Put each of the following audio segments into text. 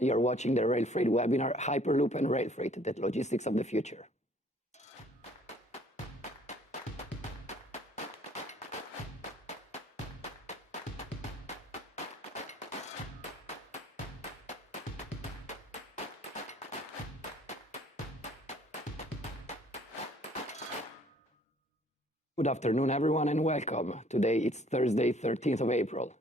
You're watching the RailFreight webinar, Hyperloop and RailFreight, the logistics of the future. Good afternoon, everyone, and welcome. Today it's Thursday, 13th of April.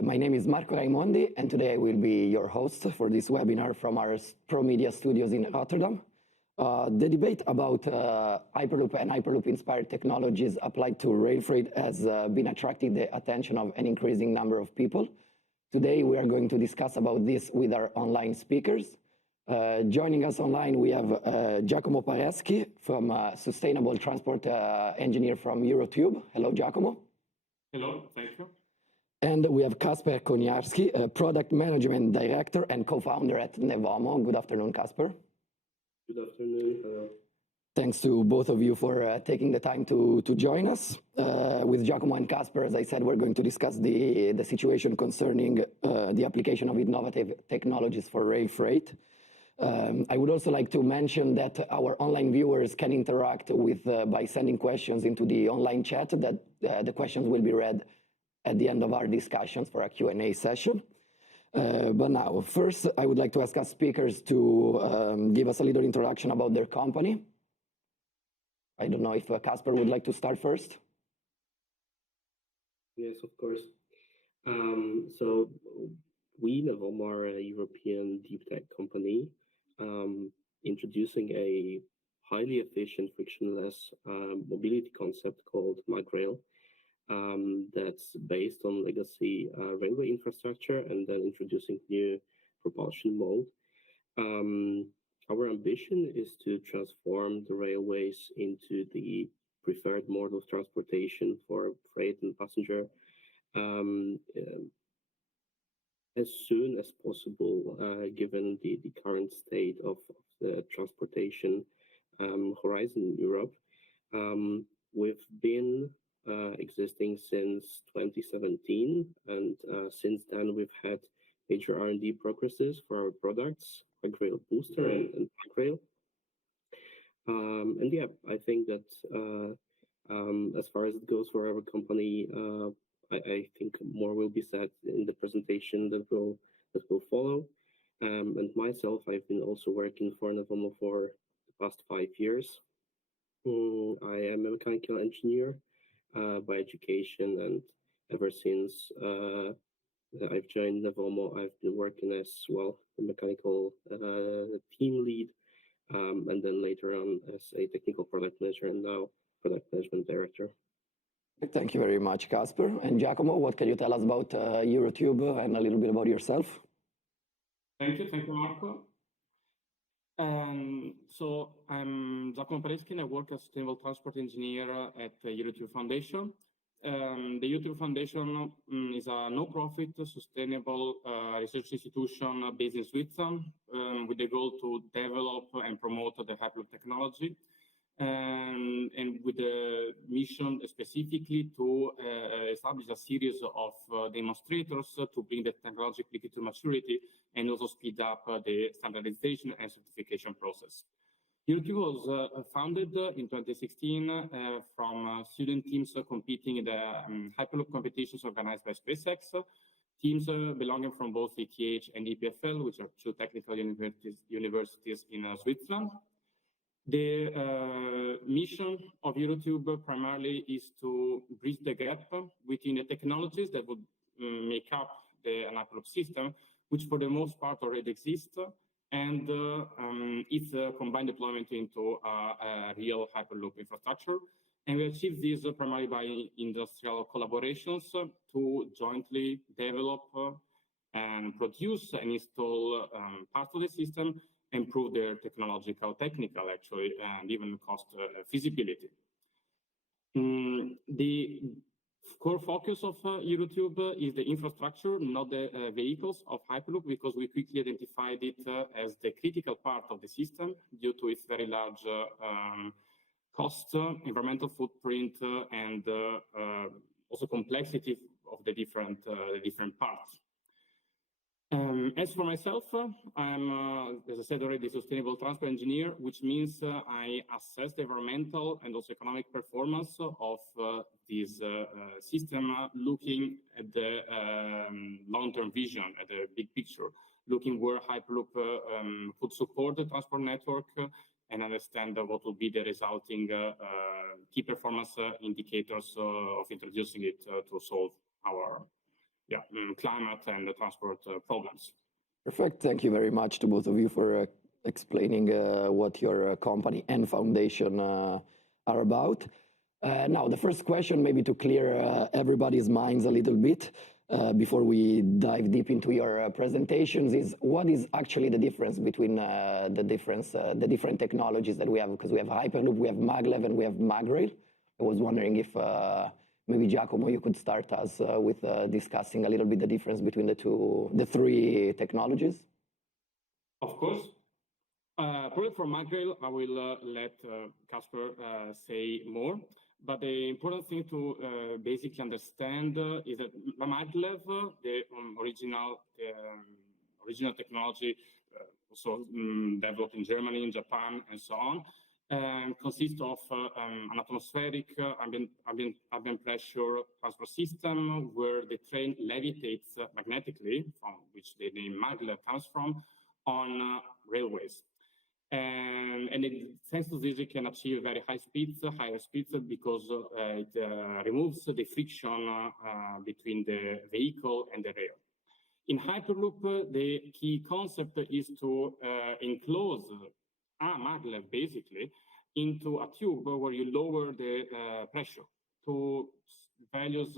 My name is Marco Raimondi, and today I will be your host for this webinar from our Pro Media studios in Rotterdam. The debate about Hyperloop and Hyperloop-inspired technologies applied to rail freight has been attracting the attention of an increasing number of people. Today we are going to discuss about this with our online speakers. Joining us online, we have Giacomo Pareschi, from Sustainable Transport Engineer from EuroTube. Hello, Giacomo. Hello, thank you. And we have Kacper Koniarski, Product Management Director and co-founder at Nevomo. Good afternoon, Kacper. Good afternoon. Hello. Thanks to both of you for taking the time to join us. With Giacomo and Kacper, as I said, we're going to discuss the situation concerning the application of innovative technologies for rail freight. I would also like to mention that our online viewers can interact with by sending questions into the online chat, that the questions will be read at the end of our discussions for a Q&A session. But now, first, I would like to ask our speakers to give us a little introduction about their company. I don't know if Kacper would like to start first. Yes, of course. So we, Nevomo, are a European deep tech company, introducing a highly efficient, frictionless mobility concept called MagRail. That's based on legacy railway infrastructure and then introducing new propulsion mode. Our ambition is to transform the railways into the preferred mode of transportation for freight and passenger as soon as possible, given the current state of the transportation horizon in Europe. We've been existing since 2017, and since then we've had major R&D progresses for our products, like Rail Booster and MagRail. And yeah, I think that as far as it goes for our company, I think more will be said in the presentation that will follow. And myself, I've been also working for Nevomo for the past 5 years. I am a mechanical engineer by education, and ever since I've joined Nevomo, I've been working as well the mechanical team lead, and then later on as a technical product manager, and now product management director. Thank you very much, Kacper. And Giacomo, what can you tell us about EuroTube and a little bit about yourself? Thank you, Marco. So I'm Giacomo Pareschi, and I work as Sustainable Transport Engineer at the EuroTube Foundation. The EuroTube Foundation is a no-profit, sustainable research institution based in Switzerland, with the goal to develop and promote the Hyperloop technology, and with the mission specifically to establish a series of demonstrators to bring the technology quickly to maturity and also speed up the standardization and certification process. EuroTube was founded in 2016 from student teams competing in the Hyperloop competitions organized by SpaceX, teams belonging from both ETH and EPFL, which are two technical universities in Switzerland. The mission of EuroTube primarily is to bridge the gap between the technologies that would make up the Hyperloop system, which for the most part already exists, and its combined deployment into a real Hyperloop infrastructure. And we achieve this primarily by industrial collaborations to jointly develop and produce and install parts of the system, improve their technical, actually, and even cost feasibility. The core focus of EuroTube is the infrastructure, not the vehicles of Hyperloop, because we quickly identified it as the critical part of the system due to its very large cost, environmental footprint, and also complexity of the different parts. As for myself, I'm, as I said already, sustainable transport engineer, which means I assess the environmental and also economic performance of this system, looking at the long-term vision, at the big picture, looking where Hyperloop could support the transport network and understand what will be the resulting key performance indicators of introducing it to solve our climate and the transport problems. Perfect. Thank you very much to both of you for explaining what your company and foundation are about. Now, the first question, maybe to clear everybody's minds a little bit before we dive deep into your presentations, is what is actually the difference between the different technologies that we have? Because we have Hyperloop, we have maglev, and we have magrail. I was wondering if maybe Giacomo, you could start us with discussing a little bit the difference between the three technologies. Of course. Probably for magrail, I will let Kacper say more. But the important thing to basically understand is that maglev, the original technology, also developed in Germany, in Japan, and so on, consists of an atmospheric ambient pressure transport system where the train levitates magnetically, from which the name maglev comes from, on railways. And thanks to this, it can achieve very high speeds, higher speeds, because it removes the friction between the vehicle and the rail. In Hyperloop, the key concept is to enclose a maglev, basically, into a tube where you lower the pressure to values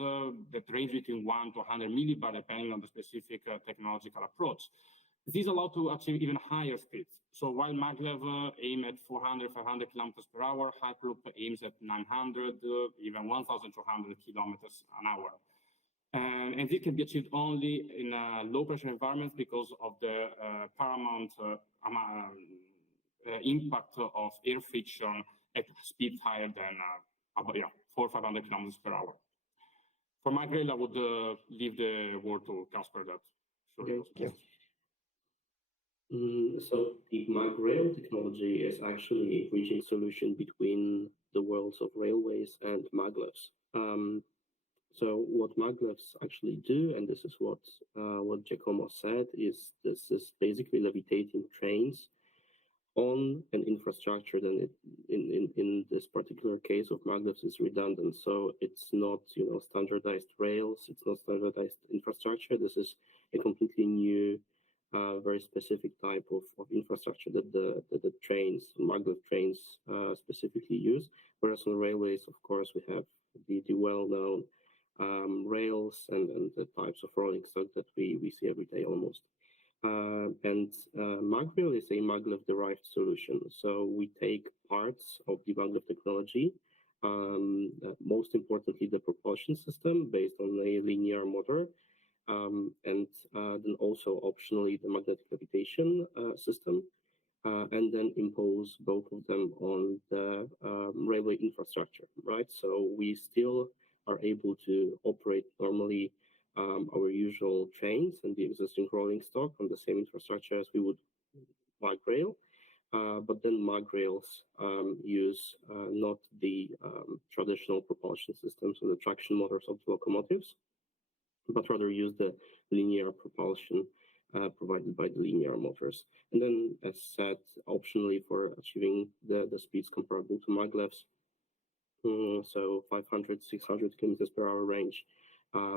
that range between 1 to 100 millibar, depending on the specific technological approach. This allows to achieve even higher speeds. So while maglev aim at 400, 500 kilometers per hour, Hyperloop aims at 900, even 1,200 kilometers an hour. And this can be achieved only in low pressure environments because of the paramount impact of air friction at speeds higher than 400 or 500 kilometers per hour. For magrail, I would leave the word to Kacper. So the magrail technology is actually a bridging solution between the worlds of railways and maglevs. So what maglevs actually do, and this is what Giacomo said, is this is basically levitating trains on an infrastructure. Then in this particular case of maglevs is redundant. So it's not standardized rails, it's not standardized infrastructure. This is a completely new, very specific type of infrastructure that the trains, maglev trains, specifically use. Whereas on railways, of course, we have the well-known rails and the types of rolling stock that we see every day almost. And magrail is a maglev-derived solution. So we take parts of the maglev technology, most importantly the propulsion system based on a linear motor, and then also optionally the magnetic levitation system, and then impose both of them on the railway infrastructure, right? So we still are able to operate normally our usual trains and the existing rolling stock on the same infrastructure as we would magrail, but then magrails use not the traditional propulsion systems or the traction motors of the locomotives, but rather use the linear propulsion provided by the linear motors. And then, as said, optionally for achieving the speeds comparable to maglevs, so 500, 600 kilometers per hour range,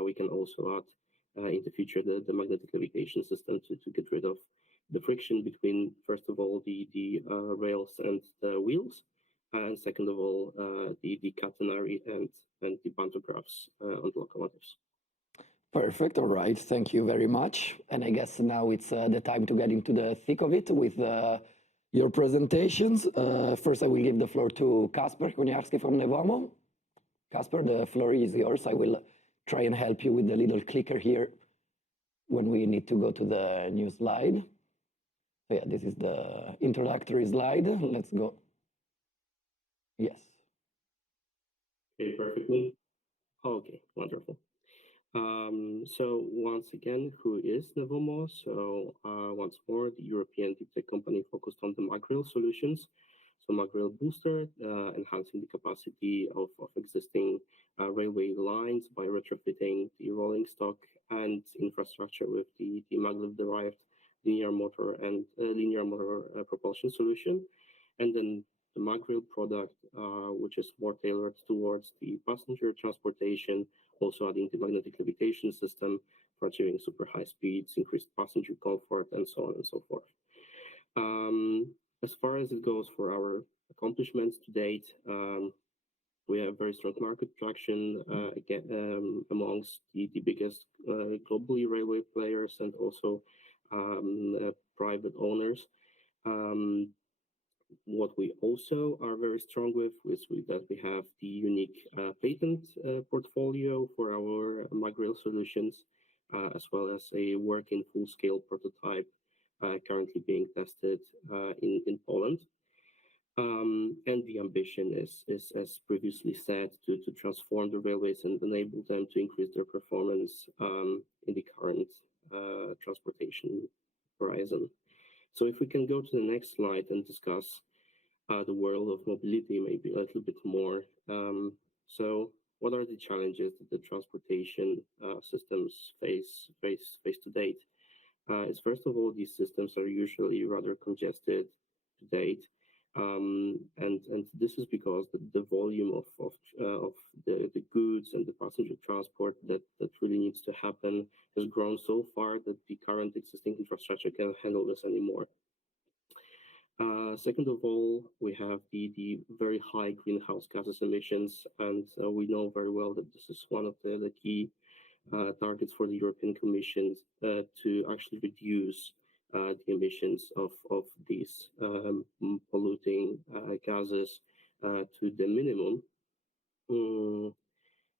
we can also add in the future the magnetic levitation system to get rid of the friction between, first of all, the rails and the wheels, and second of all, the catenary and the pantographs on the locomotives. Perfect. All right. Thank you very much. And I guess now it's the time to get into the thick of it with your presentations. First, I will give the floor to Kacper Koniarski from Nevomo. Kacper, the floor is yours. I will try and help you with the little clicker here when we need to go to the new slide. So yeah, this is the introductory slide. Let's go. Yes. Okay, perfectly. Okay, wonderful. So once again, who is Nevomo? So once more, the European deep tech company focused on the MagRail solutions. So MagRail Booster, enhancing the capacity of existing railway lines by retrofitting the rolling stock and infrastructure with the maglev-derived linear motor and linear motor propulsion solution. And then the MagRail product, which is more tailored towards the passenger transportation, also adding the magnetic levitation system for achieving super high speeds, increased passenger comfort, and so on and so forth. As far as it goes for our accomplishments to date, we have very strong market traction amongst the biggest globally railway players and also private owners. What we also are very strong with is that we have the unique patent portfolio for our MagRail solutions, as well as a working full-scale prototype currently being tested in Poland. And the ambition is, as previously said, to transform the railways and enable them to increase their performance in the current transportation horizon. So if we can go to the next slide and discuss the world of mobility maybe a little bit more. So what are the challenges that the transportation systems face to date? Is first of all, these systems are usually rather congested to date. And this is because the volume of the goods and the passenger transport that really needs to happen has grown so far that the current existing infrastructure can't handle this anymore. Second of all, we have the very high greenhouse gases emissions, and we know very well that this is one of the key targets for the European Commission to actually reduce the emissions of these polluting gases to the minimum.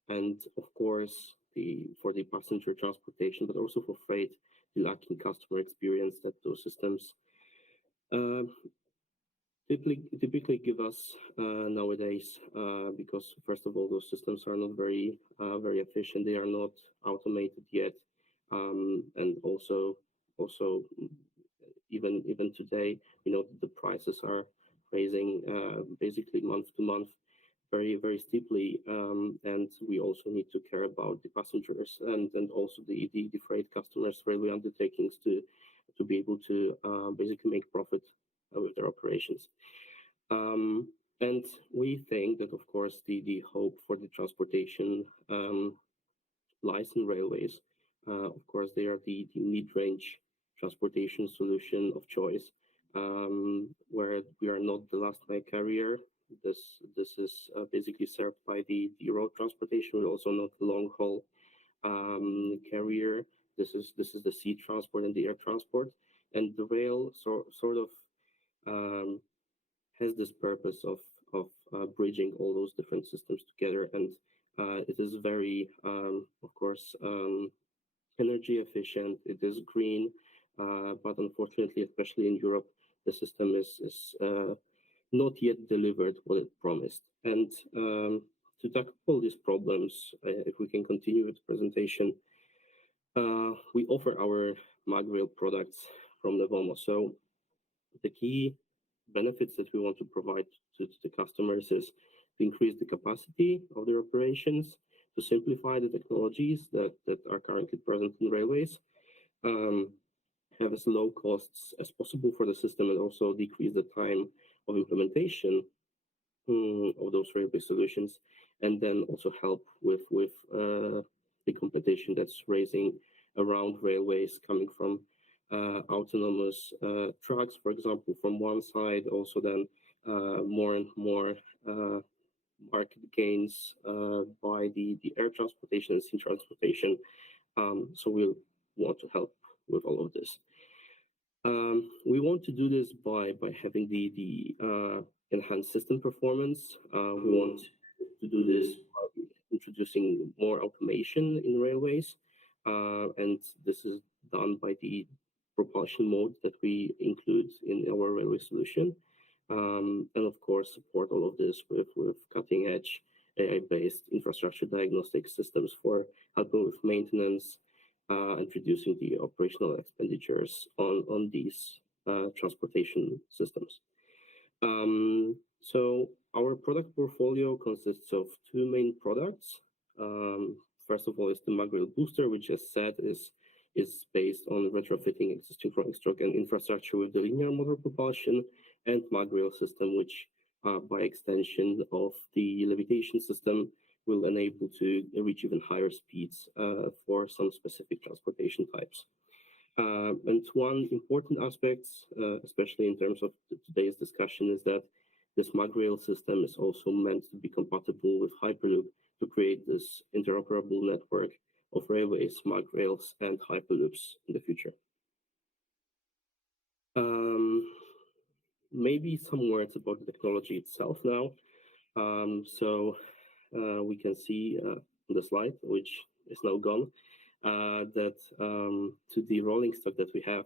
And of course, for the passenger transportation, but also for freight, the lacking customer experience that those systems typically give us nowadays, because first of all, those systems are not very efficient. They are not automated yet, and also even today, you know, the prices are raising basically month to month very steeply, and we also need to care about the passengers and also the freight customers, railway undertakings to be able to basically make profit with their operations. And we think that, of course, the hope for the transportation lies in railways. Of course, they are the mid-range transportation solution of choice, where we are not the last mile carrier. This is basically served by the road transportation. We're also not the long haul carrier. This is the sea transport and the air transport, and the rail sort of has this purpose of bridging all those different systems together, and it is very, of course, energy efficient. It is green, but unfortunately, especially in Europe, the system is not yet delivered what it promised. And to tackle all these problems, if we can continue with the presentation, we offer our MagRail products from Nevomo. So the key benefits that we want to provide to the customers is to increase the capacity of their operations, to simplify the technologies that are currently present in railways, have as low costs as possible for the system, and also decrease the time of implementation of those railway solutions, and then also help with the competition that's raising around railways, coming from autonomous trucks, for example, from one side, also then more and more market gains by the air transportation and sea transportation. So we want to help with all of this. We want to do this by having the enhanced system performance. We want to do this by introducing more automation in railways, and this is done by the propulsion mode that we include in our railway solution, and of course support all of this with cutting edge AI-based infrastructure diagnostic systems for helping with maintenance and reducing the operational expenditures on these transportation systems. So our product portfolio consists of two main products. First of all is the Mag Rail Booster, which as said is based on retrofitting existing rolling stock and infrastructure with the linear motor propulsion, and Mag Rail system, which by extension of the levitation system will enable to reach even higher speeds for some specific transportation types. And one important aspect, especially in terms of today's discussion, is that this Mag Rail system is also meant to be compatible with Hyperloop to create this interoperable network of railways, Mag Rails, and Hyperloops in the future. Maybe some words about the technology itself now. So we can see on the slide, which is now gone, that to the rolling stock that we have,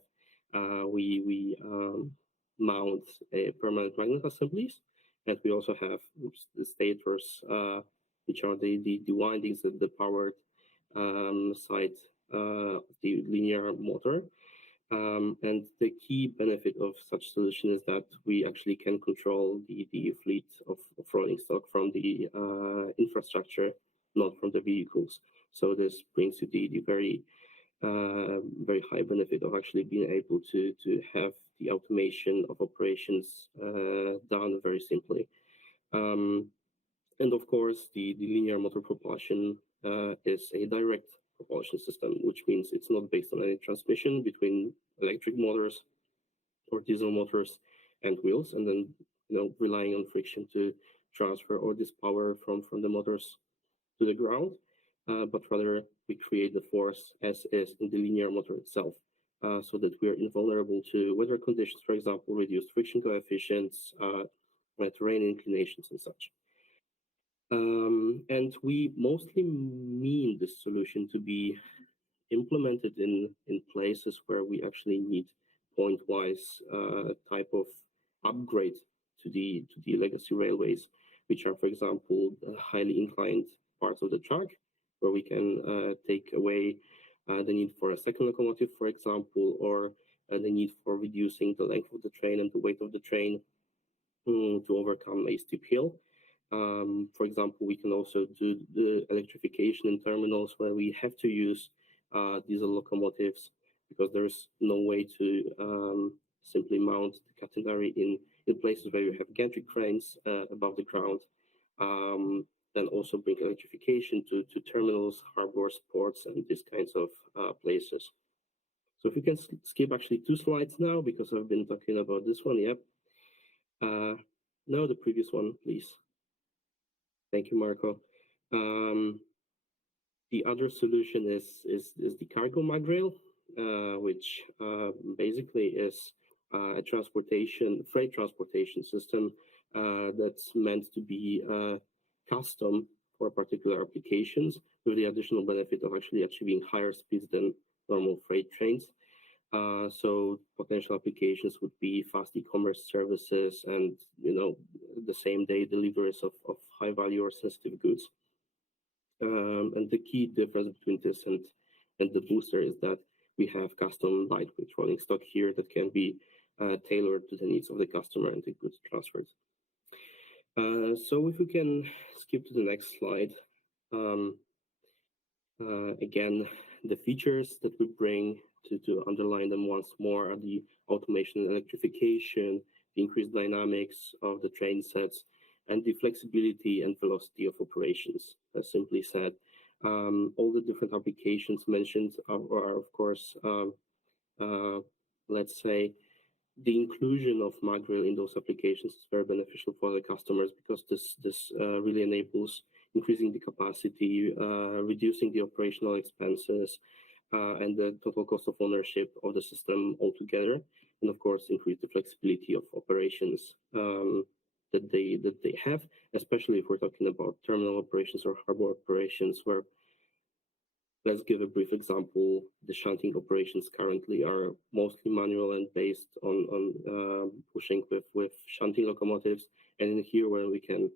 we mount a permanent magnet assemblies, and we also have the stators, which are the windings of the powered side of the linear motor. And the key benefit of such solution is that we actually can control the fleet of rolling stock from the infrastructure, not from the vehicles. So this brings you the very high benefit of actually being able to have the automation of operations done very simply. And of course, the linear motor propulsion is a direct propulsion system, which means it's not based on any transmission between electric motors or diesel motors and wheels, and then relying on friction to transfer all this power from the motors to the ground, but rather we create the force as is in the linear motor itself, so that we are invulnerable to weather conditions, for example, reduced friction coefficients, terrain inclinations, and such. And we mostly mean this solution to be implemented in places where we actually need point-wise type of upgrade to the legacy railways, which are, for example, highly inclined parts of the track, where we can take away the need for a second locomotive, for example, or the need for reducing the length of the train and the weight of the train to overcome a steep hill. For example, we can also do the electrification in terminals where we have to use diesel locomotives, because there's no way to simply mount the catenary in places where you have gantry cranes above the ground. Then also bring electrification to terminals, harbors, ports, and these kinds of places. So if we can skip actually 2 slides now, because I've been talking about this one. Yep. No, the previous one, please. Thank you, Marco. The other solution is the cargo mag rail, which basically is a freight transportation system that's meant to be custom for particular applications, with the additional benefit of actually achieving higher speeds than normal freight trains. So potential applications would be fast e-commerce services and the same day deliveries of high value or sensitive goods. And the key difference between this and the booster is that we have custom lightweight rolling stock here that can be tailored to the needs of the customer and the goods transferred. So if we can skip to the next slide. Again, the features that we bring to underline them once more are the automation and electrification, the increased dynamics of the train sets, and the flexibility and velocity of operations. As simply said, all the different applications mentioned are of course, let's say, the inclusion of mag rail in those applications is very beneficial for the customers, because this really enables increasing the capacity, reducing the operational expenses, and the total cost of ownership of the system altogether, and of course increase the flexibility of operations that they have, especially if we're talking about terminal operations or harbor operations, where, let's give a brief example, the shunting operations currently are mostly manual and based on pushing with shunting locomotives, and in here where we can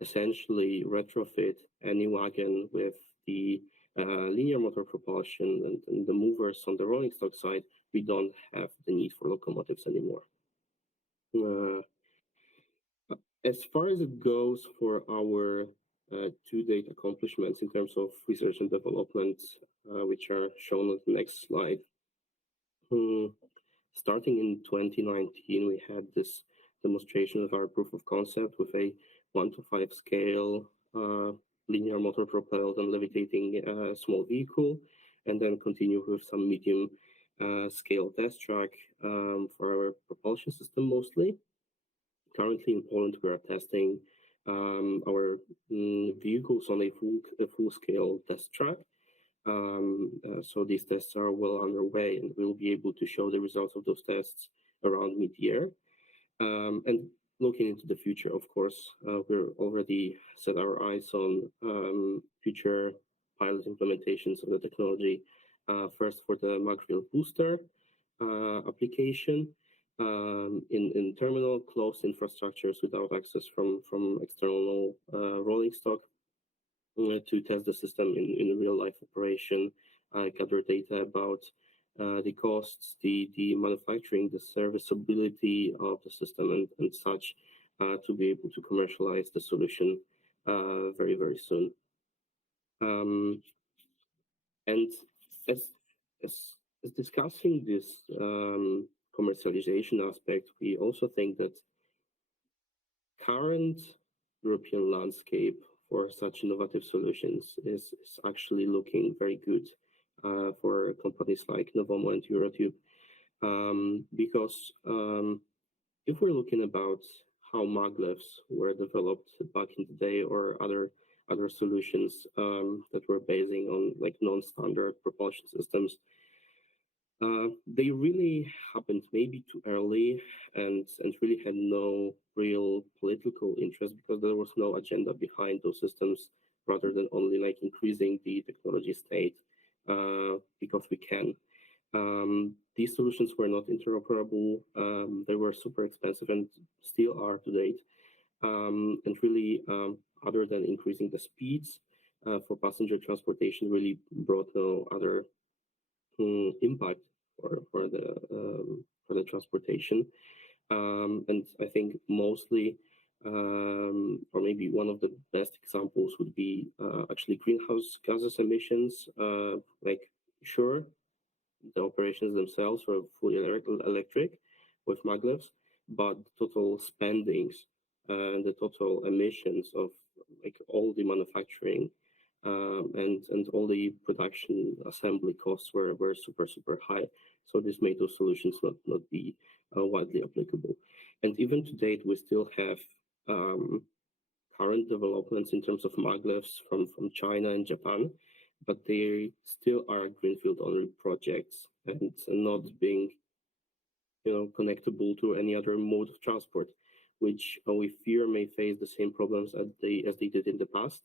essentially retrofit any wagon with the linear motor propulsion and the movers on the rolling stock side, we don't have the need for locomotives anymore. As far as it goes for our to-date accomplishments in terms of research and development, which are shown on the next slide, starting in 2019, we had this demonstration of our proof of concept with a 1:5 scale linear motor propelled and levitating small vehicle, and then continue with some medium scale test track for our propulsion system mostly. Currently in Poland, we are testing our vehicles on a full scale test track. So these tests are well underway, and we'll be able to show the results of those tests around mid-year. And looking into the future, of course, we're already set our eyes on future pilot implementations of the technology. First for the MagRail booster application in terminal closed infrastructures without access from external rolling stock to test the system in real life operation, gather data about the costs, the manufacturing, the serviceability of the system and such to be able to commercialize the solution very, very soon. And as discussing this commercialization aspect, we also think that current European landscape for such innovative solutions is actually looking very good for companies like Nevomo and EuroTube, because if we're looking about how maglevs were developed back in the day or other solutions that were basing on like non-standard propulsion systems, they really happened maybe too early and really had no real political interest because there was no agenda behind those systems rather than only like increasing the technology state because we can. These solutions were not interoperable. They were super expensive and still are to date. And really, other than increasing the speeds for passenger transportation, really brought no other impact for the transportation. And I think mostly, or maybe one of the best examples would be actually greenhouse gases emissions. Like, sure, the operations themselves were fully electric with maglevs, but the total spendings and the total emissions of like all the manufacturing and all the production assembly costs were super high. So this made those solutions not be widely applicable. And even to date, we still have current developments in terms of maglevs from China and Japan, but they still are greenfield only projects and not being connectable to any other mode of transport, which we fear may face the same problems as they did in the past.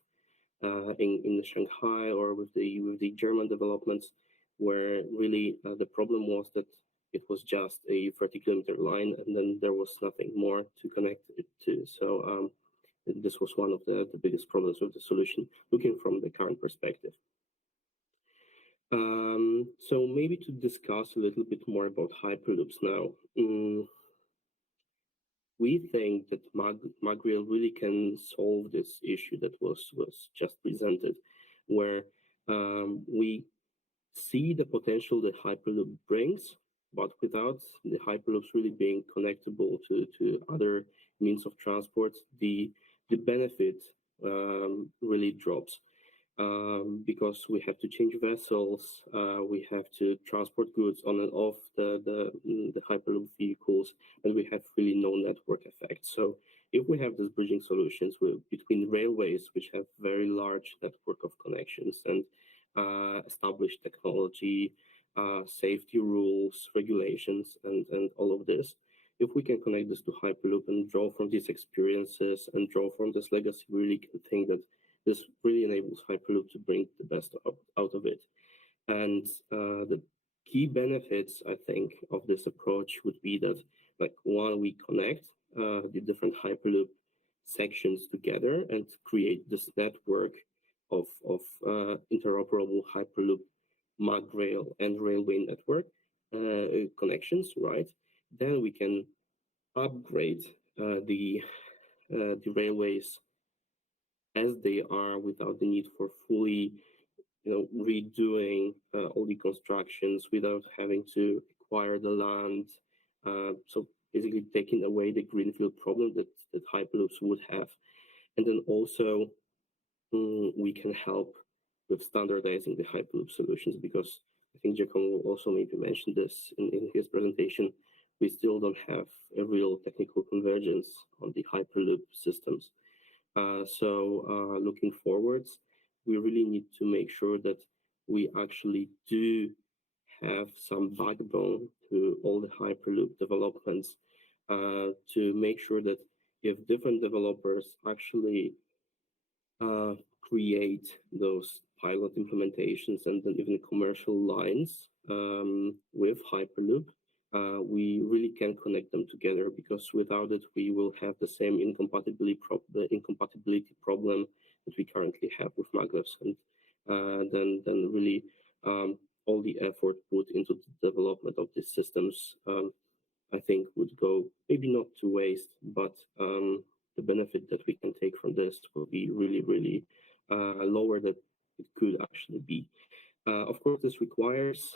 In Shanghai or with the German developments, where really the problem was that it was just a 30-kilometer line and then there was nothing more to connect it to. So this was one of the biggest problems with the solution, looking from the current perspective. So maybe to discuss a little bit more about hyperloops now. We think that MagRail really can solve this issue that was just presented, where we see the potential that Hyperloop brings, but without the Hyperloops really being connectable to other means of transport, the benefit really drops. Because we have to change vessels, we have to transport goods on and off the Hyperloop vehicles, and we have really no network effect. So if we have these bridging solutions between railways, which have very large network of connections and established technology, safety rules, regulations, and all of this, if we can connect this to Hyperloop and draw from these experiences and draw from this legacy, we really can think that this really enables Hyperloop to bring the best out of it. And the key benefits, I think, of this approach would be that, like, one, we connect the different Hyperloop sections together and create this network of interoperable Hyperloop, MagRail, and railway network connections, right? Then we can upgrade the railways as they are without the need for fully, redoing all the constructions without having to acquire the land. So basically taking away the greenfield problem that Hyperloops would have. And then also we can help with standardizing the Hyperloop solutions, because I think Giacomo will also maybe mention this in his presentation. We still don't have a real technical convergence on the Hyperloop systems. So looking forwards, we really need to make sure that we actually do have some backbone to all the Hyperloop developments to make sure that if different developers actually create those pilot implementations and then even commercial lines with Hyperloop, we really can connect them together, because without it, we will have the same incompatibility problem that we currently have with maglevs, and then really all the effort put into the development of these systems, I think, would go maybe not to waste, but the benefit that we can take from this will be really, really lower than it could actually be. Of course, this requires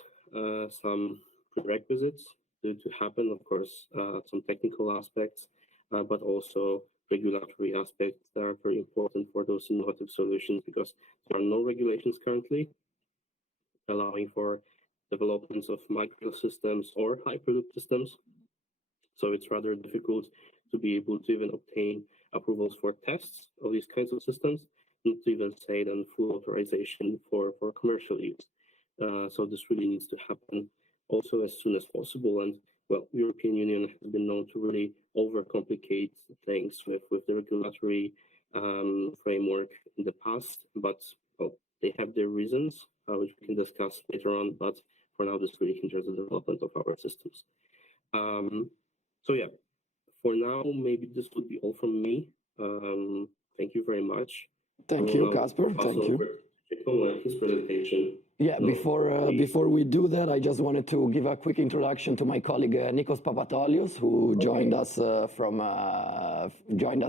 some prerequisites to happen, of course, some technical aspects, but also regulatory aspects that are very important for those innovative solutions, because there are no regulations currently allowing for developments of micro systems or Hyperloop systems. So it's rather difficult to be able to even obtain approvals for tests of these kinds of systems, not to even say then full authorization for commercial use. So this really needs to happen also as soon as possible. And well, European Union has been known to really overcomplicate things with the regulatory framework in the past, but well, they have their reasons, which we can discuss later on. But for now, this really hinders the development of our systems. So yeah, for now, maybe this would be all from me. Thank you very much. Thank you, Kacper. Thank you. His presentation. Yeah, before we do that, I just wanted to give a quick introduction to my colleague Nikos Papatolios, who joined us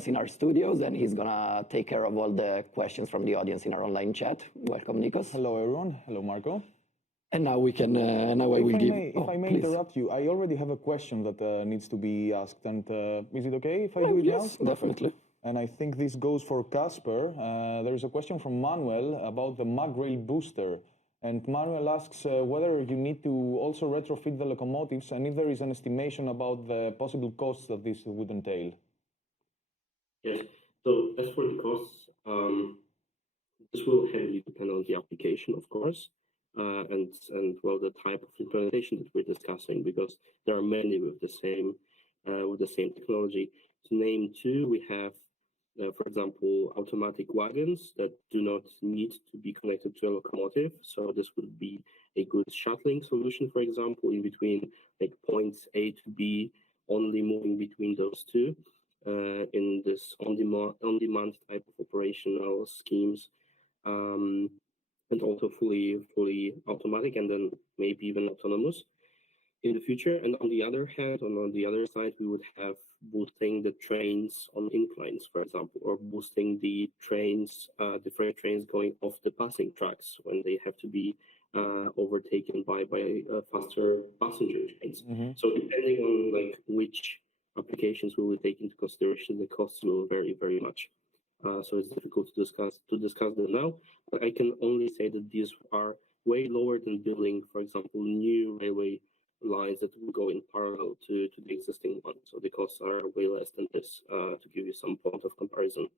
in our studios, and he's gonna take care of all the questions from the audience in our online chat. Welcome, Nikos. Hello, everyone. Hello, Marco. And now we can. Now I will give. If I may interrupt you, I already have a question that needs to be asked, and is it okay if I do it yes, now? Definitely. And I think this goes for Kacper. There is a question from Manuel about the MagRail booster. And Manuel asks whether you need to also retrofit the locomotives, and if there is an estimation about the possible costs that this would entail. Yes. So as for the costs, this will heavily depend on the application, of course, and well, the type of implementation that we're discussing, because there are many with the same technology. To name two, we have, for example, automatic wagons that do not need to be connected to a locomotive. So this would be a good shuttling solution, for example, in between like points A to B, only moving between those two in this on-demand type of operational schemes, and also fully automatic, and then maybe even autonomous in the future. And on the other hand, on the other side, we would have boosting the trains on inclines, for example, or boosting the trains, the freight trains going off the passing tracks when they have to be overtaken by faster passenger trains. Mm-hmm. So depending on like which applications we will take into consideration, the costs will vary very much. So it's difficult to discuss them now. But I can only say that these are way lower than building, for example, new railway lines that will go in parallel to the existing one. So the costs are way less than this, to give you some point of comparison.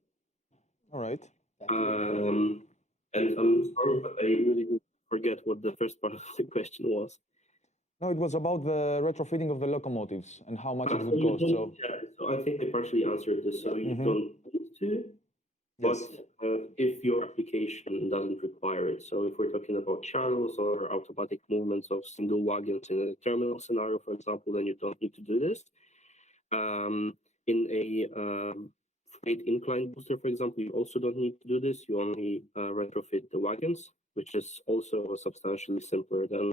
All right. And I'm sorry, but I really did forget what the first part of the question was. No, it was about the retrofitting of the locomotives and how much it would cost. So I think I partially answered this. So you don't need to, but if your application doesn't require it. So if we're talking about channels or automatic movements of single wagons in a terminal scenario, for example, then you don't need to do this. In a freight incline booster, for example, you also don't need to do this. You only retrofit the wagons, which is also substantially simpler than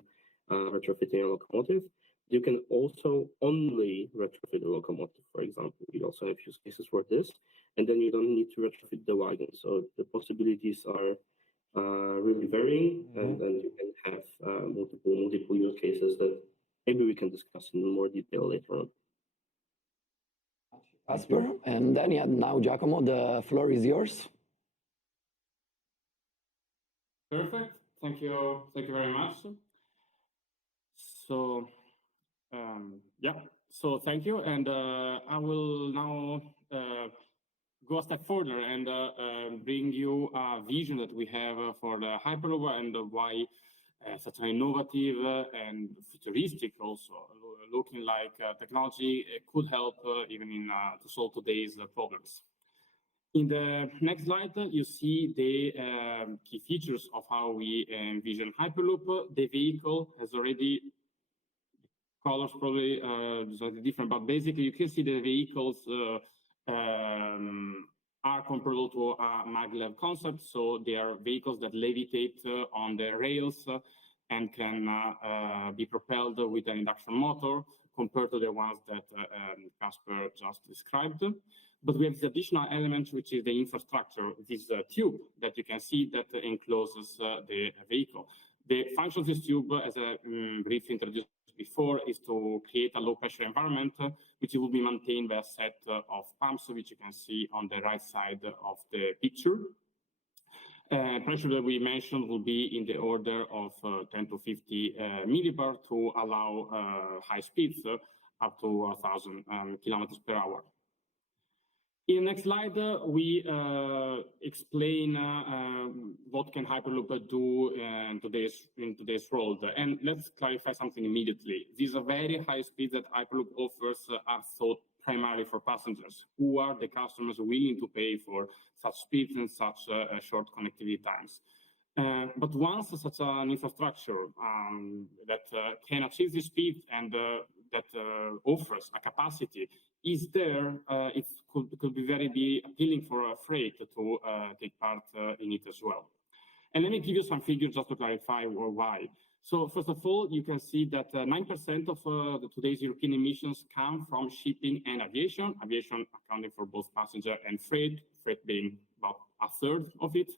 retrofitting a locomotive. You can also only retrofit the locomotive, for example. You also have use cases for this, and then you don't need to retrofit the wagon. So the possibilities are really varying, and you can have multiple use cases that maybe we can discuss in more detail later on. Kacper, and then now Giacomo, the floor is yours. Perfect. Thank you very much. So so thank you, and I will now go a step further and bring you a vision that we have for the Hyperloop and why such an innovative and futuristic also looking like technology could help even in to solve today's problems. In the next slide, you see the key features of how we envision Hyperloop. The vehicle has already, colors probably slightly different, but basically you can see the vehicles are comparable to a maglev concept. So they are vehicles that levitate on the rails and can be propelled with an induction motor compared to the ones that Kacper just described. But we have this additional element, which is the infrastructure, this tube that you can see that encloses the vehicle. The function of this tube, as I briefly introduced before, is to create a low pressure environment, which will be maintained by a set of pumps, which you can see on the right side of the picture. Pressure that we mentioned will be in the order of 10 to 50 millibar to allow high speeds up to 1,000 kilometers per hour. In the next slide, we explain what can Hyperloop do in today's world. And let's clarify something immediately. These are very high speeds that Hyperloop offers are thought primarily for passengers, who are the customers willing to pay for such speeds and such short connectivity times. But once such an infrastructure that can achieve this speed and that offers a capacity is there, it could be very appealing for a freight to take part in it as well. And let me give you some figures just to clarify why. So first of all, you can see that 9% of today's European emissions come from shipping and aviation, aviation accounting for both passenger and freight being about a third of it.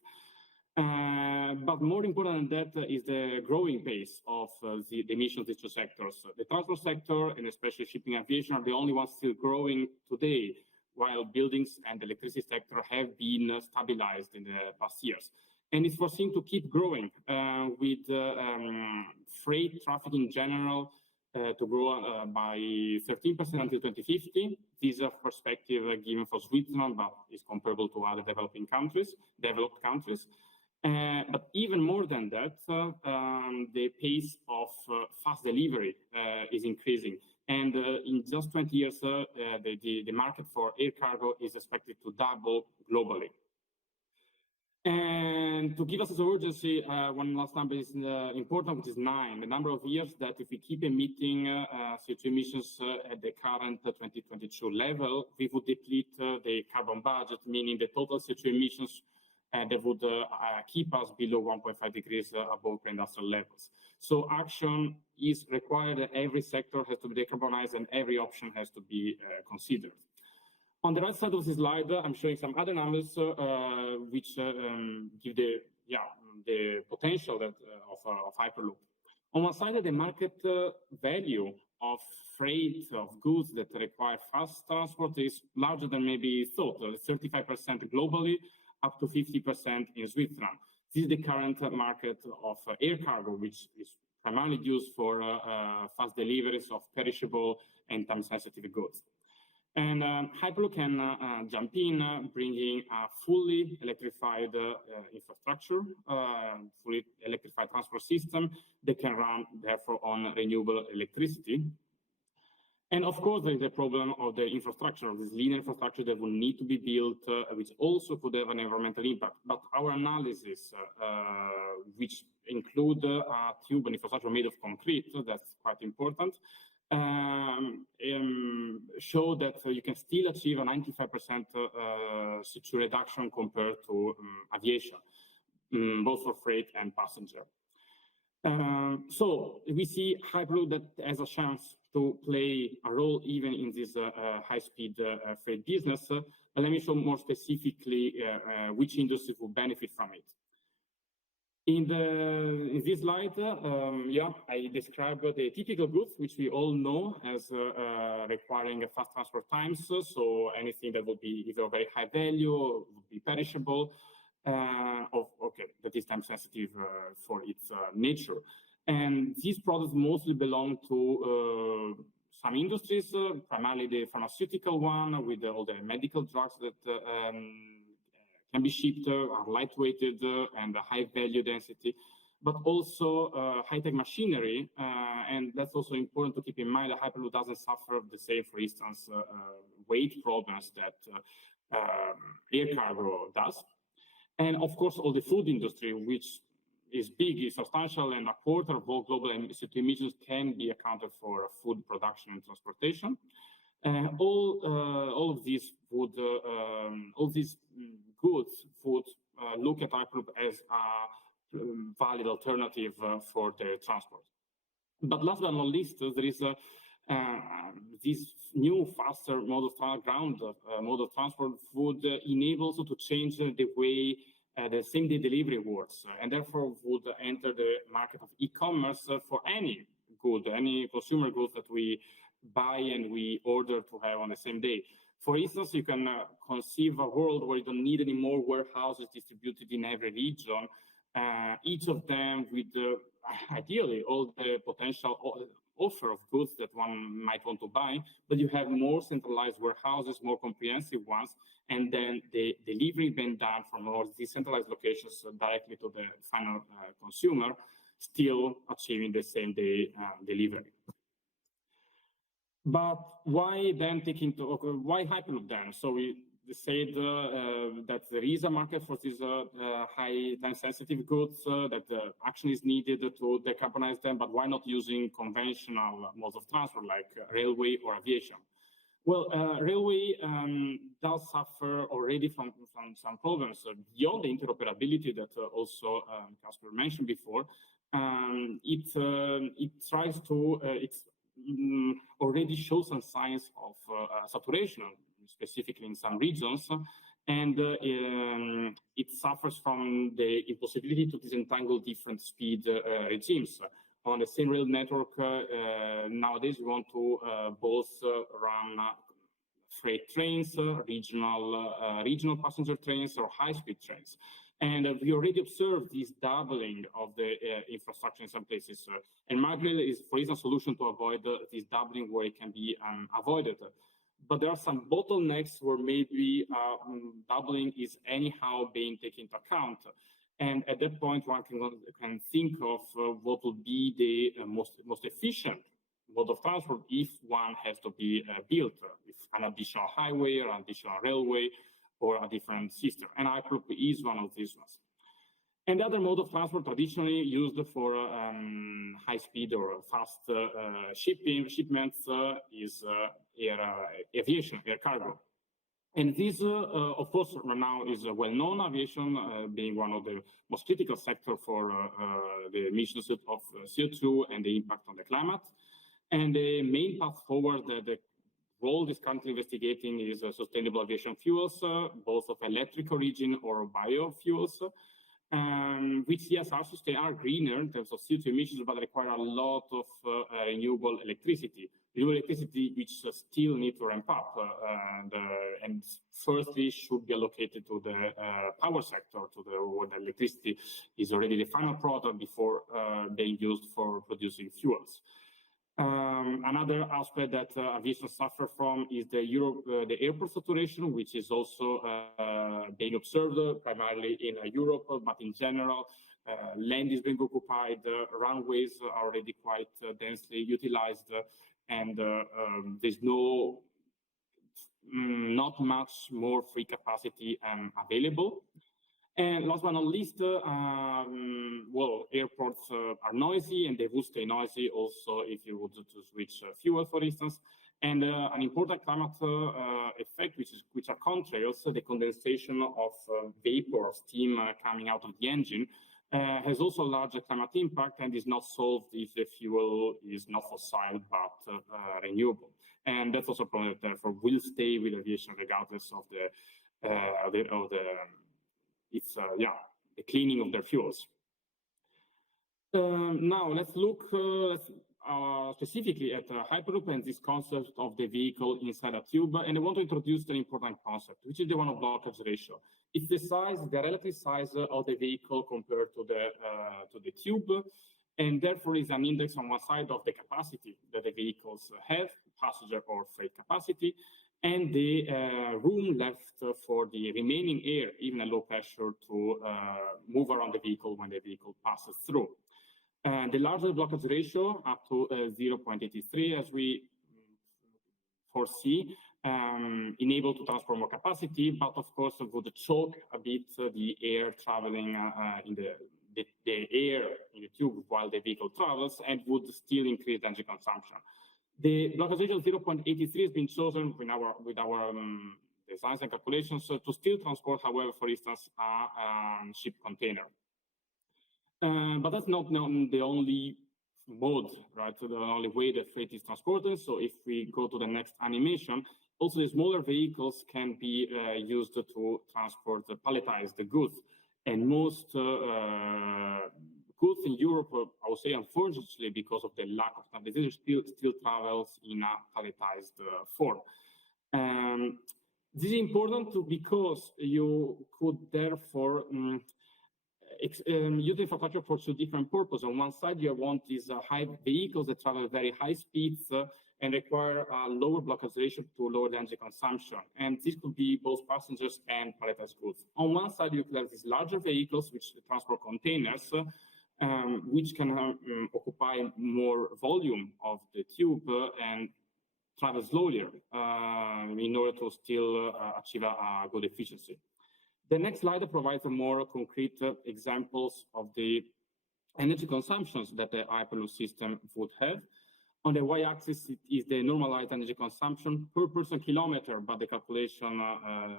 But more important than that is the growing pace of the emissions in these two sectors. The transport sector, and especially shipping and aviation, are the only ones still growing today, while buildings and the electricity sector have been stabilized in the past years. And it's foreseen to keep growing with freight traffic in general to grow by 13% until 2050. This is a perspective given for Switzerland, but is comparable to other developed countries. But even more than that, the pace of fast delivery is increasing. And in just 20 years, the market for air cargo is expected to double globally. And to give us this urgency, one last number is important, which is 9, the number of years that if we keep emitting CO2 emissions at the current 2022 level, we would deplete the carbon budget, meaning the total CO2 emissions that would keep us below 1.5 degrees above pre-industrial levels. So action is required. Every sector has to be decarbonized and every option has to be considered. On the right side of the slide, I'm showing some other numbers which give the potential that, of Hyperloop. On one side, the market value of freight of goods that require fast transport is larger than maybe thought, 35% globally, up to 50% in Switzerland. This is the current market of air cargo, which is primarily used for fast deliveries of perishable and time-sensitive goods. And Hyperloop can jump in, bringing a fully electrified infrastructure, fully electrified transport system that can run, therefore, on renewable electricity. And of course, there is the problem of the infrastructure, of this linear infrastructure that will need to be built, which also could have an environmental impact. But our analysis, which include a tube and infrastructure made of concrete, that's quite important, show that you can still achieve a 95% CO2 reduction compared to aviation, both for freight and passenger. So we see Hyperloop that has a chance to play a role even in this high-speed freight business. But let me show more specifically which industries will benefit from it. In this slide, I describe the typical goods, which we all know as requiring a fast transport times. So anything that would be either very high value, would be perishable, that is time sensitive for its nature. And these products mostly belong to some industries, primarily the pharmaceutical one, with all the medical drugs that can be shipped, are lightweighted and high value density, but also high-tech machinery. And that's also important to keep in mind that Hyperloop doesn't suffer the same, for instance, weight problems that air cargo does. And of course, all the food industry, which is big, is substantial, and a quarter of all global CO2 emissions can be accounted for food production and transportation. All of these would, all these goods would look at Hyperloop as a valid alternative for their transport. But last but not least, there is this new, faster mode of ground mode of transport would enable also to change the way the same-day delivery works, and therefore would enter the market of e-commerce for any good, any consumer goods that we buy and we order to have on the same day. For instance, you can conceive a world where you don't need any more warehouses distributed in every region, each of them with ideally all the potential offer of goods that one might want to buy, but you have more centralized warehouses, more comprehensive ones, and then the delivery being done from more decentralized locations directly to the final consumer, still achieving the same day delivery. But why then why Hyperloop then? So we said that there is a market for these high time sensitive goods, that action is needed to decarbonize them, but why not using conventional modes of transport like railway or aviation? Well, railway does suffer already from some problems beyond the interoperability that also Kacper mentioned before. It tries to, it's already shows some signs of saturation, specifically in some regions, and it suffers from the impossibility to disentangle different speed regimes. On the same rail network, nowadays we want to both run freight trains, regional passenger trains, or high-speed trains. And we already observed this doubling of the infrastructure in some places. And Magrail is, for instance, a solution to avoid this doubling where it can be avoided. But there are some bottlenecks where maybe doubling is anyhow being taken into account. And at that point, one can think of what would be the most efficient mode of transport if one has to be built, if an additional highway or an additional railway or a different system. And Hyperloop is one of these ones. And the other mode of transport traditionally used for high-speed or fast shipments is aviation, air cargo. And this, of course, right now is well-known, aviation being one of the most critical sectors for the emissions of CO2 and the impact on the climate. And the main path forward that the world is currently investigating is sustainable aviation fuels, both of electric origin or biofuels, which, yes, are greener in terms of CO2 emissions, but require a lot of renewable electricity. Renewable electricity which still need to ramp up, and firstly should be allocated to the power sector, where the electricity is already the final product before being used for producing fuels. Another aspect that aviation suffer from is the airport saturation, which is also being observed primarily in Europe, but in general, land is being occupied, runways are already quite densely utilized, and there's not much more free capacity available. And last but not least, well, airports are noisy and they will stay noisy also if you would to switch fuel, for instance. And an important climate effect, which are contrails, the condensation of vapor or steam coming out of the engine, has also a larger climate impact and is not solved if the fuel is not fossil but renewable. And that's also a problem that therefore will stay with aviation regardless of the cleaning of their fuels. Now let's look specifically at Hyperloop and this concept of the vehicle inside a tube. And I want to introduce an important concept, which is the one of blockage ratio. It's the relative size of the vehicle compared to the tube, and therefore is an index on one side of the capacity that the vehicles have, passenger or freight capacity, and the room left for the remaining air, even at low pressure, to move around the vehicle when the vehicle passes through. The larger blockage ratio, up to 0.83, as we foresee, enable to transport more capacity, but of course would choke a bit the air traveling in the air in the tube while the vehicle travels, and would still increase energy consumption. The blockage ratio 0.83 has been chosen with our designs and calculations to still transport, however, for instance, a ship container. But that's not the only mode, right? So the only way that freight is transported. So if we go to the next animation, also the smaller vehicles can be used to transport palletized goods. And most goods in Europe, I would say, unfortunately, because of the lack of standardization, still travels in a palletized form. This is important because you could therefore use the infrastructure for two different purposes. On one side, you want these high vehicles that travel at very high speeds and require a lower blockage ratio to lower the energy consumption. And this could be both passengers and palletized goods. On one side, you could have these larger vehicles, which transport containers, which can occupy more volume of the tube and travel slowly in order to still achieve a good efficiency. The next slide provides a more concrete examples of the energy consumptions that the Hyperloop system would have. On the y-axis is the normalized energy consumption per person kilometer, but the calculation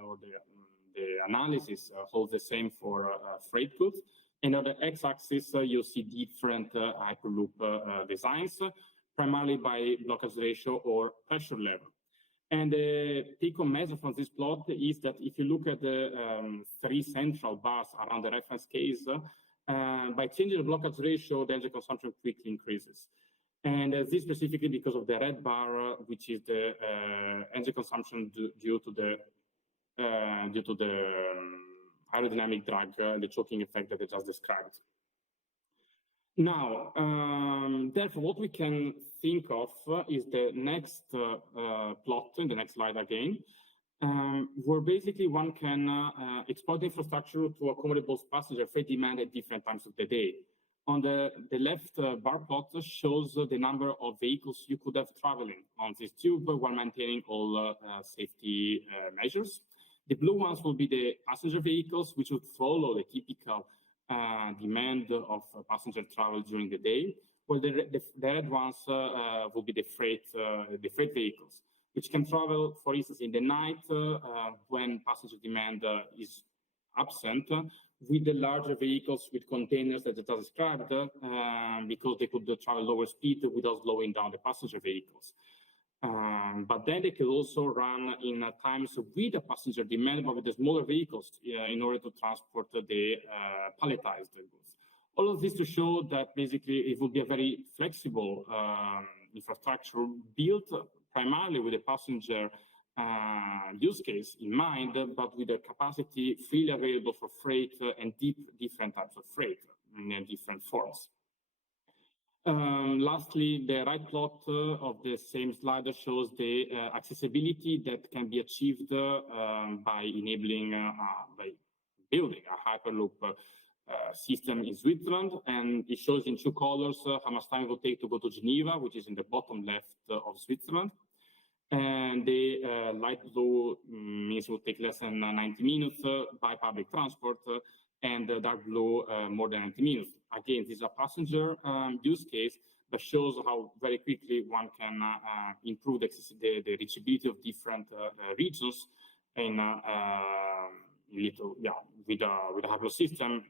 or the analysis holds the same for freight goods. And on the x-axis, you see different Hyperloop designs, primarily by blockage ratio or pressure level. And the take-home measure from this plot is that if you look at the three central bars around the reference case, by changing the blockage ratio, the energy consumption quickly increases. And this specifically because of the red bar, which is the energy consumption due to the aerodynamic drag, the choking effect that I just described. Now, therefore, what we can think of is the next plot, in the next slide again, where basically one can exploit the infrastructure to accommodate both passenger freight demand at different times of the day. On the left bar plot shows the number of vehicles you could have traveling on this tube while maintaining all safety measures. The blue ones will be the passenger vehicles, which would follow the typical demand of passenger travel during the day, while the red ones will be the freight vehicles, which can travel, for instance, in the night when passenger demand is absent, with the larger vehicles with containers that I just described, because they could travel lower speed without slowing down the passenger vehicles. But then they could also run in times with the passenger demand, but with the smaller vehicles in order to transport the palletized goods. All of this to show that basically it would be a very flexible infrastructure built primarily with the passenger use case in mind, but with the capacity freely available for freight and different types of freight in different forms. Lastly, the right plot of the same slide shows the accessibility that can be achieved by enabling, by building a Hyperloop system in Switzerland. And it shows in two colors how much time it will take to go to Geneva, which is in the bottom left of Switzerland. And the light blue means it will take less than 90 minutes by public transport. and dark blue more than 90 minutes. Again, this is a passenger use case, but shows how very quickly one can improve the reachability of different regions in with a hyperloop system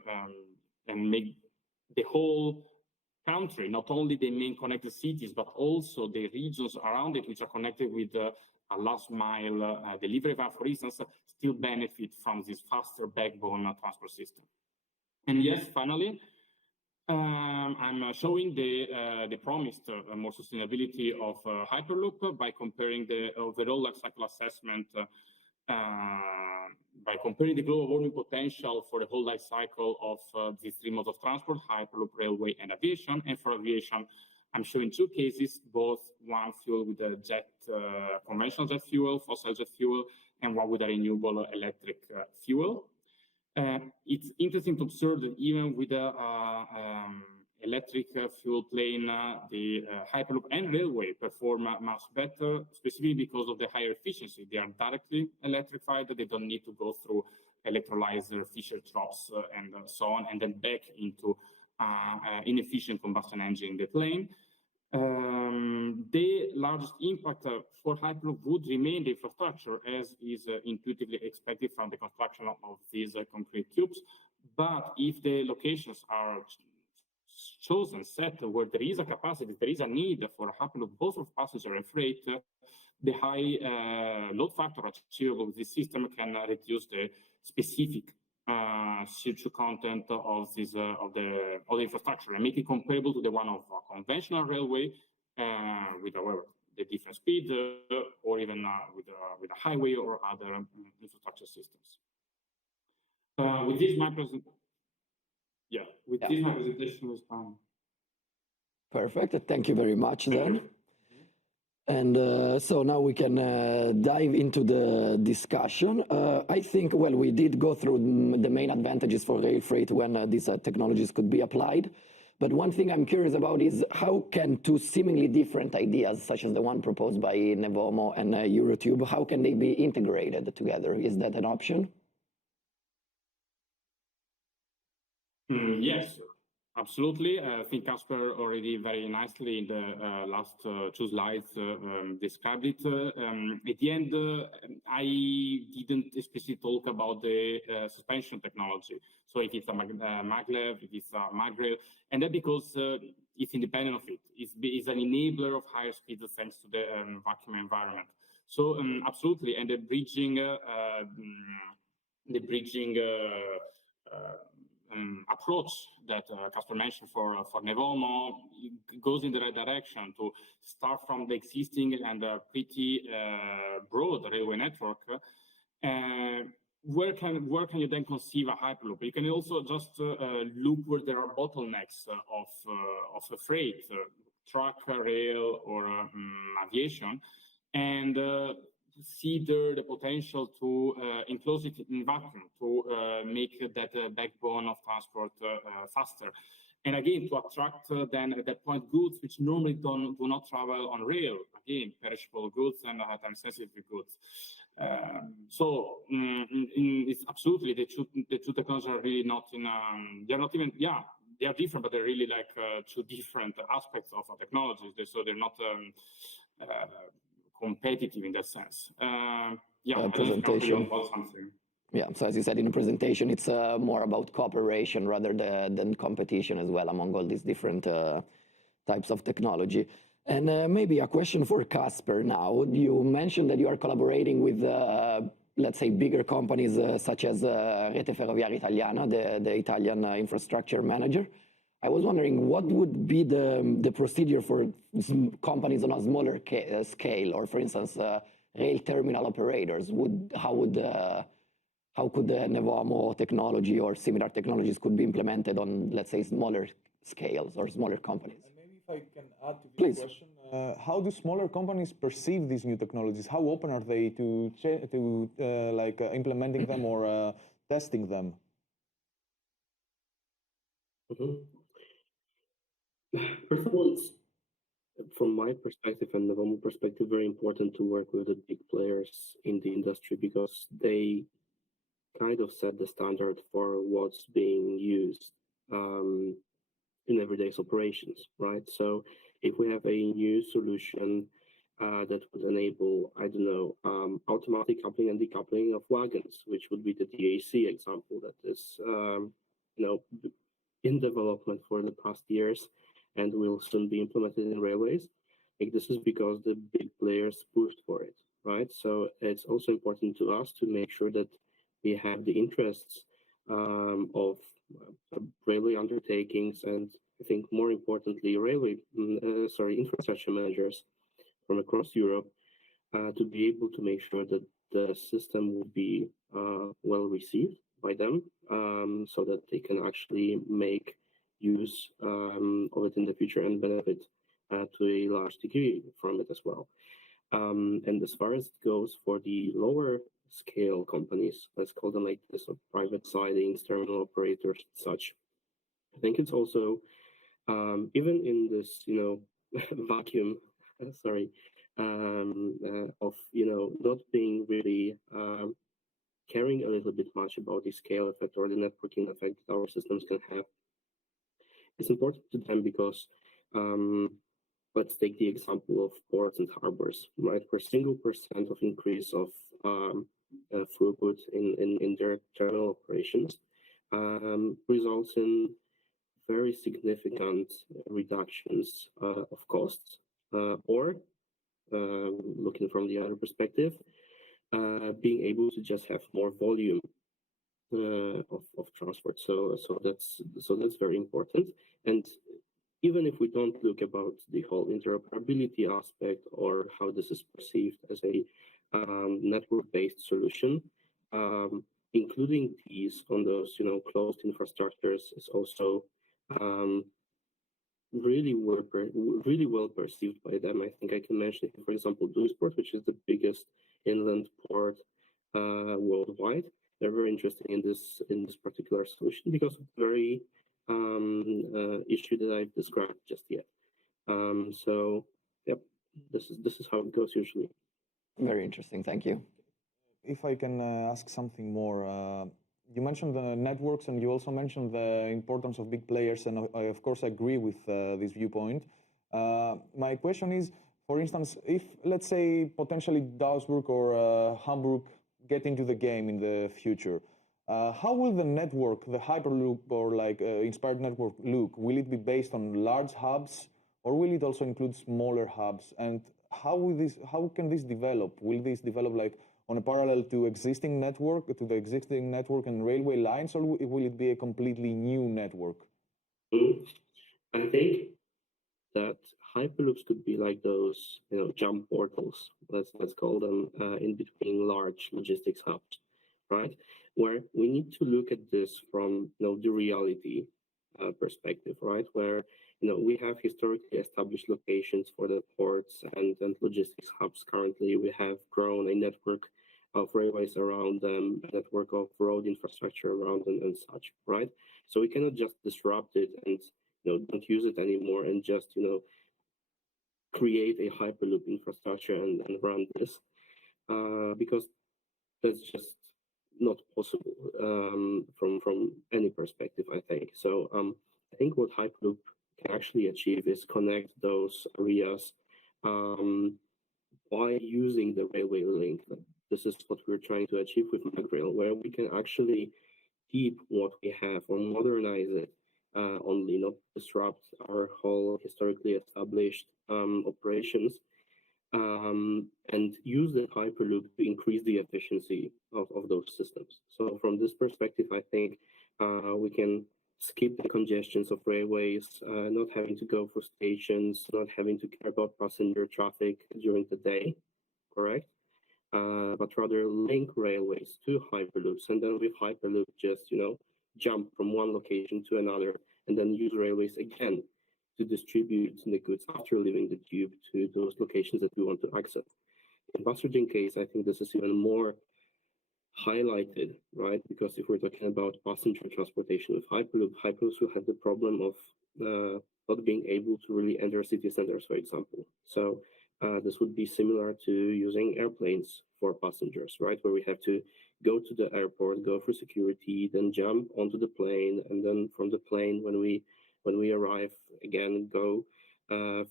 and make the whole country, not only the main connected cities, but also the regions around it, which are connected with a last mile delivery van, for instance, still benefit from this faster backbone transport system. And yes, finally, I'm showing the promised more sustainability of Hyperloop by comparing the overall life cycle assessment, by comparing the global warming potential for the whole life cycle of these three modes of transport, Hyperloop, railway, and aviation. And for aviation, I'm showing two cases, both one fuel with a conventional jet fuel, fossil jet fuel, and one with a renewable electric fuel. It's interesting to observe that even with the electric fuel plane, the Hyperloop and railway perform much better, specifically because of the higher efficiency. They are directly electrified. They don't need to go through electrolyzer, Fischer troughs, and so on, and then back into inefficient combustion engine in the plane. The largest impact for Hyperloop would remain the infrastructure, as is intuitively expected from the construction of these concrete tubes. But if the locations are chosen, set where there is a capacity, there is a need for Hyperloop, both of passenger and freight, the high load factor achievable with this system can reduce the specific CO2 content of this of the infrastructure and make it comparable to the one of a conventional railway with however the different speed or even with a highway or other infrastructure systems. With this, my presentation is done. Perfect. Thank you very much then. And so now we can dive into the discussion. I think, well, we did go through the main advantages for rail freight when these technologies could be applied. But one thing I'm curious about is how can two seemingly different ideas, such as the one proposed by Nevomo and EuroTube, how can they be integrated together? Is that an option? Yes, absolutely. I think Kacper already very nicely in the last two slides described it. At the end, I didn't especially talk about the suspension technology. So if it's a maglev, if it's a magrail, and that because it's independent of it. It's an enabler of higher speeds thanks to the vacuum environment. So absolutely, and the bridging approach that Kacper mentioned for Nevomo goes in the right direction to start from the existing and pretty broad railway network. Where can you then conceive a hyperloop? You can also just look where there are bottlenecks of a freight, truck, rail, or aviation, and see there the potential to enclose it in vacuum to make that backbone of transport faster. And again, to attract then at that point goods which normally do not travel on rail, again, perishable goods and time-sensitive goods. So it's absolutely the two technologies are really not in, they're not even, yeah, they are different, but they're really like two different aspects of a technology. So they're not competitive in that sense. Presentation. Yeah, so as you said in the presentation, it's more about cooperation rather than competition as well among all these different types of technology. And maybe a question for Kacper now. You mentioned that you are collaborating with, let's say, bigger companies such as Rete Ferroviaria Italiana, the Italian infrastructure manager. I was wondering what would be the procedure for companies on a smaller scale, or for instance, rail terminal operators. How could the Nevomo technology or similar technologies could be implemented on, let's say, smaller scales or smaller companies? And maybe if I can add to this question, how do smaller companies perceive these new technologies? How open are they to implementing them or testing them? First of all, it's, from my perspective and Nevomo perspective, very important to work with the big players in the industry because they kind of set the standard for what's being used in everyday operations, right? So if we have a new solution that would enable, I don't know, automatic coupling and decoupling of wagons, which would be the DAC example that is, you know, in development for the past years and will soon be implemented in railways. Like, this is because the big players pushed for it, right? So it's also important to us to make sure that we have the interests of railway undertakings, and I think more importantly, infrastructure managers from across Europe to be able to make sure that the system will be well received by them, so that they can actually make use of it in the future and benefit to a large degree from it as well. And as far as it goes for the lower scale companies, let's call them like this, of private sidings, terminal operators, such, I think it's also even in this, you know, vacuum, of, you know, not being really caring a little bit much about the scale effect or the networking effect that our systems can have. It's important to them because let's take the example of ports and harbors, right? Where single % of increase of throughput in their terminal operations results in very significant reductions of costs, or looking from the other perspective, being able to just have more volume of transport. So that's very important. And even if we don't look about the whole interoperability aspect or how this is perceived as a network-based solution, including these on those, you know, closed infrastructures is also really well perceived by them. I think I can mention, for example, Duisport, which is the biggest inland port worldwide. They're very interested in this particular solution because of the very issue that I've described just yet. So yep, this is how it goes usually. Very interesting. Thank you. If I can ask something more, you mentioned the networks and you also mentioned the importance of big players, and I of course agree with this viewpoint. My question is, for instance, if let's say potentially Duisburg or Hamburg get into the game in the future, how will the network, the hyperloop or like inspired network look? Will it be based on large hubs or will it also include smaller hubs? And how can this develop? Will this develop like on a parallel to the existing network and railway lines, or will it be a completely new network? I think that hyperloops could be like those, you know, jump portals, let's call them, in between large logistics hubs, right? Where we need to look at this from, you know, the reality perspective, right? Where, you know, we have historically established locations for the ports and logistics hubs. Currently, we have grown a network of railways around them, a network of road infrastructure around them and such, right? So we cannot just disrupt it and, you know, don't use it anymore and just, you know, create a hyperloop infrastructure and run this, because that's just not possible from any perspective, I think. So I think what hyperloop can actually achieve is connect those areas by using the railway link. This is what we're trying to achieve with MagRail, where we can actually keep what we have or modernize it, only not disrupt our whole historically established operations, and use the hyperloop to increase the efficiency of those systems. So from this perspective, I think we can skip the congestions of railways, not having to go for stations, not having to care about passenger traffic during the day, correct? But rather link railways to hyperloops, and then with hyperloop just, you know, jump from one location to another, and then use railways again to distribute the goods after leaving the tube to those locations that we want to access. In passenger case, I think this is even more highlighted, right? Because if we're talking about passenger transportation with hyperloops will have the problem of not being able to really enter city centers, for example. So this would be similar to using airplanes for passengers, right? Where we have to go to the airport, go through security, then jump onto the plane, and then from the plane, when we arrive, again go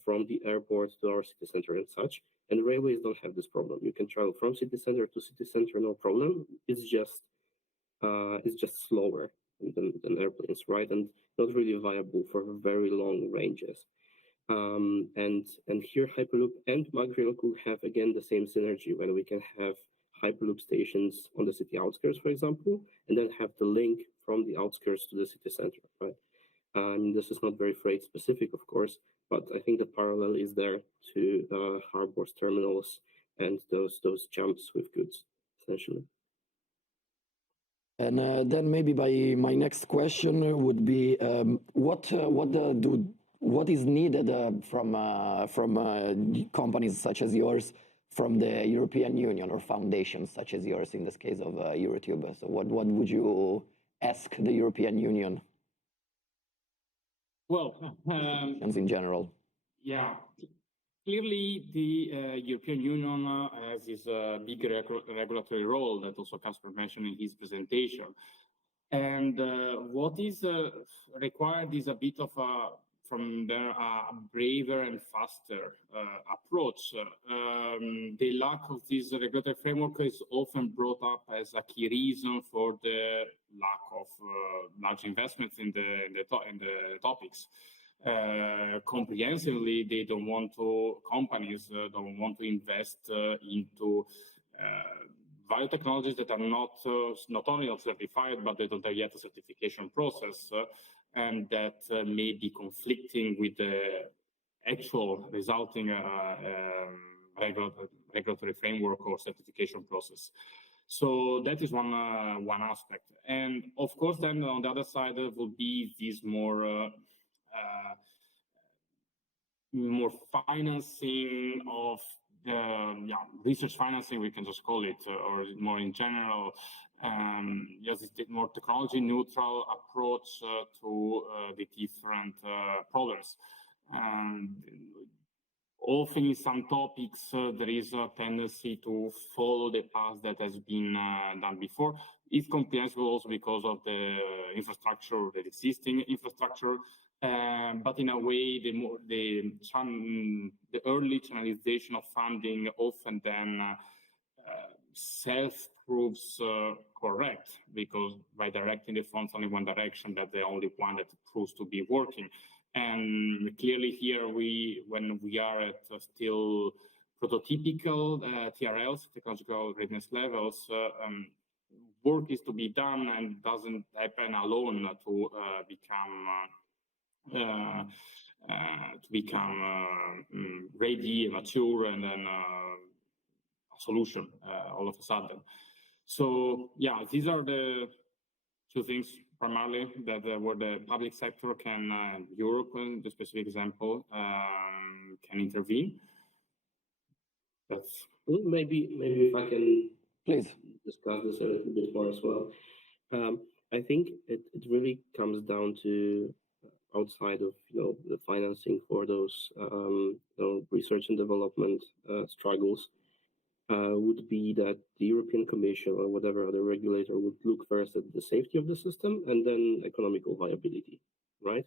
from the airport to our city center and such. And railways don't have this problem. You can travel from city center to city center, no problem. It's just slower than airplanes, right? And not really viable for very long ranges. And here Hyperloop and MagRail could have again the same synergy when we can have Hyperloop stations on the city outskirts, for example, and then have the link from the outskirts to the city center, right? This is not very freight specific, of course, but I think the parallel is there to harbors, terminals, and those jumps with goods, essentially. And then maybe my next question would be, what is needed from companies such as yours, from the European Union or foundations such as yours in this case of EuroTube? So what would you ask the European Union? Well, in general. Yeah, clearly the European Union has this big regulatory role that also Kacper mentioned in his presentation. And what is required is a bit of from there a braver and faster approach. The lack of this regulatory framework is often brought up as a key reason for the lack of large investments in the topics. Comprehensively, they don't want to, companies don't want to invest into biotechnologies that are not only not certified, but they don't have yet a certification process, and that may be conflicting with the actual resulting regulatory framework or certification process. So that is one aspect. And of course, then on the other side will be these more financing of research financing, we can just call it, or more in general, just this more technology neutral approach to the different problems. Often in some topics, there is a tendency to follow the path that has been done before. It's comprehensible also because of the infrastructure, the existing infrastructure. But in a way, the early channelization of funding often then self-proves correct, because by directing the funds only one direction, that's the only one that proves to be working. And clearly here, when we are at still prototypical TRLs, technological readiness levels, work is to be done and doesn't happen alone to become ready, mature, and then a solution all of a sudden. So yeah, these are the two things primarily that where the public sector can, Europe, in the specific example, can intervene. That's maybe if I can please discuss this a little bit more as well. I think it really comes down to outside of the financing for those research and development struggles, would be that the European Commission or whatever other regulator would look first at the safety of the system and then economical viability, right?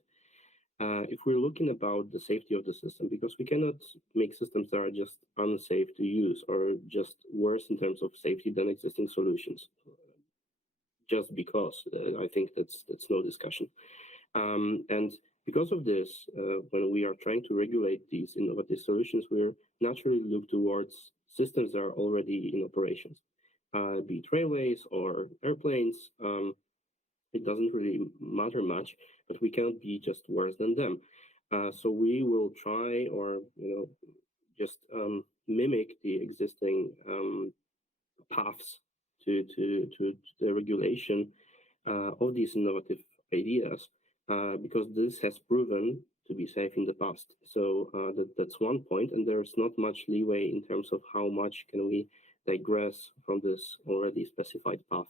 If we're looking about the safety of the system, because we cannot make systems that are just unsafe to use or just worse in terms of safety than existing solutions, just because I think that's no discussion. And because of this, when we are trying to regulate these innovative solutions, we're naturally look towards systems that are already in operations, be it railways or airplanes. It doesn't really matter much, but we cannot be just worse than them. So we will try or just mimic the existing paths to the regulation of these innovative ideas, because this has proven to be safe in the past. So that's one point, and there's not much leeway in terms of how much can we digress from this already specified path.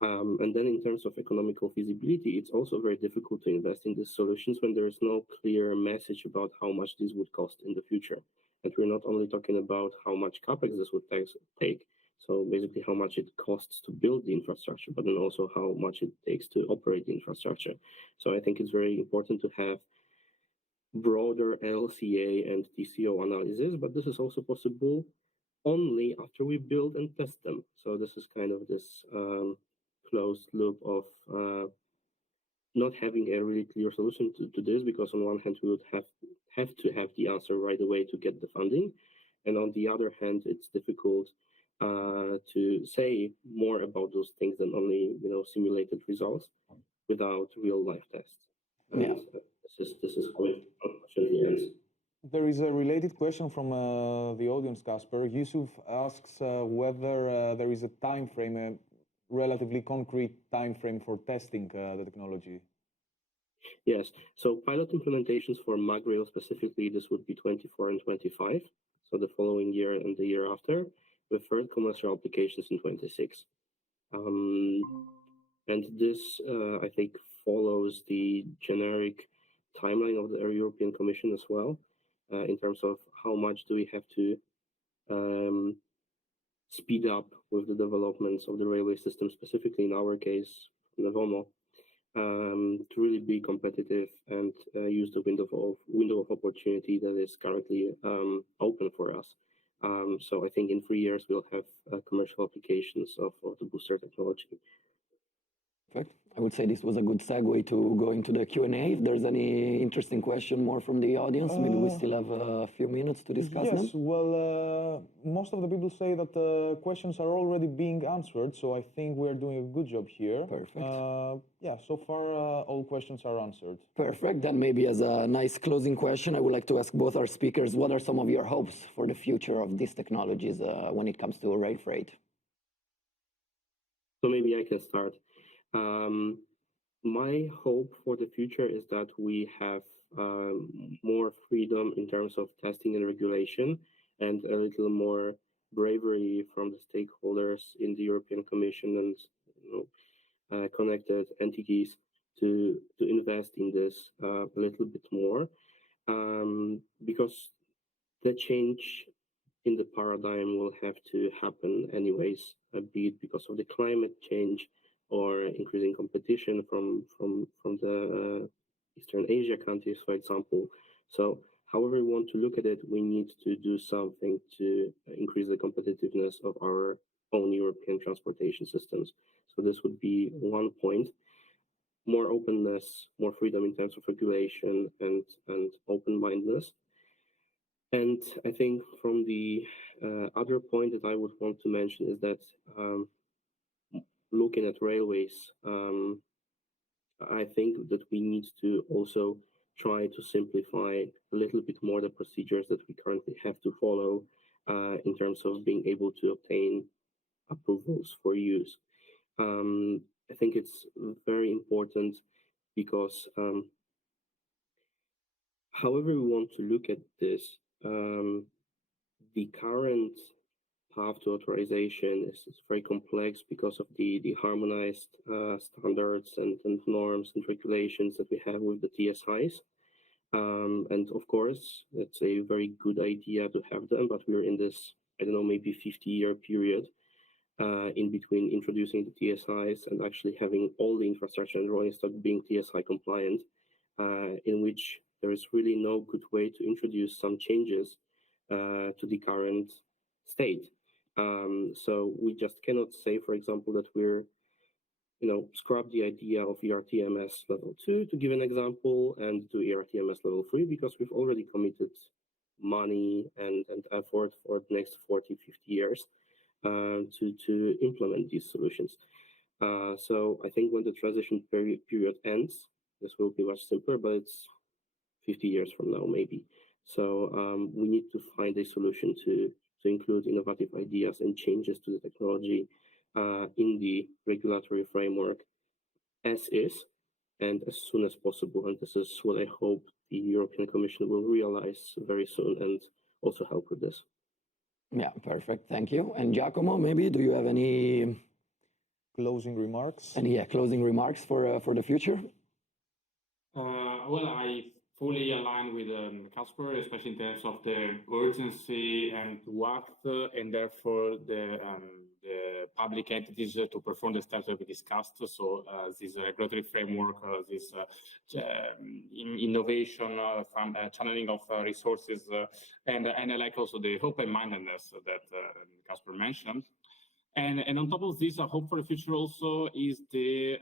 And then in terms of economical feasibility, it's also very difficult to invest in these solutions when there is no clear message about how much this would cost in the future. And we're not only talking about how much CapEx this would take, So basically how much it costs to build the infrastructure, but then also how much it takes to operate the infrastructure. So I think it's very important to have broader LCA and TCO analysis, but this is also possible only after we build and test them. So this is kind of this closed loop of not having a really clear solution to this, because on one hand we would have to have the answer right away to get the funding, and on the other hand it's difficult to say more about those things than only simulated results without real life tests. And this is how it unfortunately ends. There is a related question from the audience, Kacper. Yusuf asks whether there is a time frame, a relatively concrete time frame for testing the technology. Yes, so pilot implementations for MagRail specifically, this would be 24 and 25, so the following year and the year after, with first commercial applications in 26. And this, I think, follows the generic timeline of the European Commission as well, in terms of how much do we have to speed up with the developments of the railway system, specifically in our case, Nevomo, to really be competitive and use the window of opportunity that is currently open for us. So I think in 3 years we'll have commercial applications of the booster technology. Perfect. I would say this was a good segue to go into the Q&A. If there's any interesting question more from the audience, maybe we still have a few minutes to discuss them. Yes, well, most of the people say that the questions are already being answered, so I think we're doing a good job here. Perfect. Yeah, so far all questions are answered. Perfect. Then maybe as a nice closing question, I would like to ask both our speakers, what are some of your hopes for the future of these technologies when it comes to rail freight? So maybe I can start. My hope for the future is that we have more freedom in terms of testing and regulation, and a little more bravery from the stakeholders in the European Commission and connected entities to invest in this a little bit more, because the change in the paradigm will have to happen anyways, be it because of the climate change or increasing competition from the Eastern Asia countries, for example. So however we want to look at it, we need to do something to increase the competitiveness of our own European transportation systems. So this would be one point. More openness, more freedom in terms of regulation and open-mindedness. And I think from the other point that I would want to mention is that looking at railways, I think that we need to also try to simplify a little bit more the procedures that we currently have to follow in terms of being able to obtain approvals for use. I think it's very important because however we want to look at this, the current path to authorization is very complex because of the harmonized standards and norms and regulations that we have with the TSIs. And of course, it's a very good idea to have them, but we're in this, I don't know, maybe 50-year period in between introducing the TSIs and actually having all the infrastructure and rolling stock being TSI compliant, in which there is really no good way to introduce some changes to the current state. So we just cannot say, for example, that we're, scrap the idea of ERTMS level 2, to give an example, and do ERTMS level 3, because we've already committed money and effort for the next 40, 50 years to implement these solutions. So I think when the transition period ends, this will be much simpler, but it's 50 years from now, maybe. So we need to find a solution to include innovative ideas and changes to the technology in the regulatory framework as is, and as soon as possible. And this is what I hope the European Commission will realize very soon and also help with this. Yeah, perfect. Thank you. And Giacomo, maybe, do you have any closing remarks? Closing remarks for the future? Well, I fully align with Kacper, especially in terms of the urgency and to act, and therefore the public entities to perform the steps that we discussed. So this regulatory framework, this innovation, channeling of resources, and I like also the open-mindedness that Kacper mentioned. And on top of this, a hope for the future also is the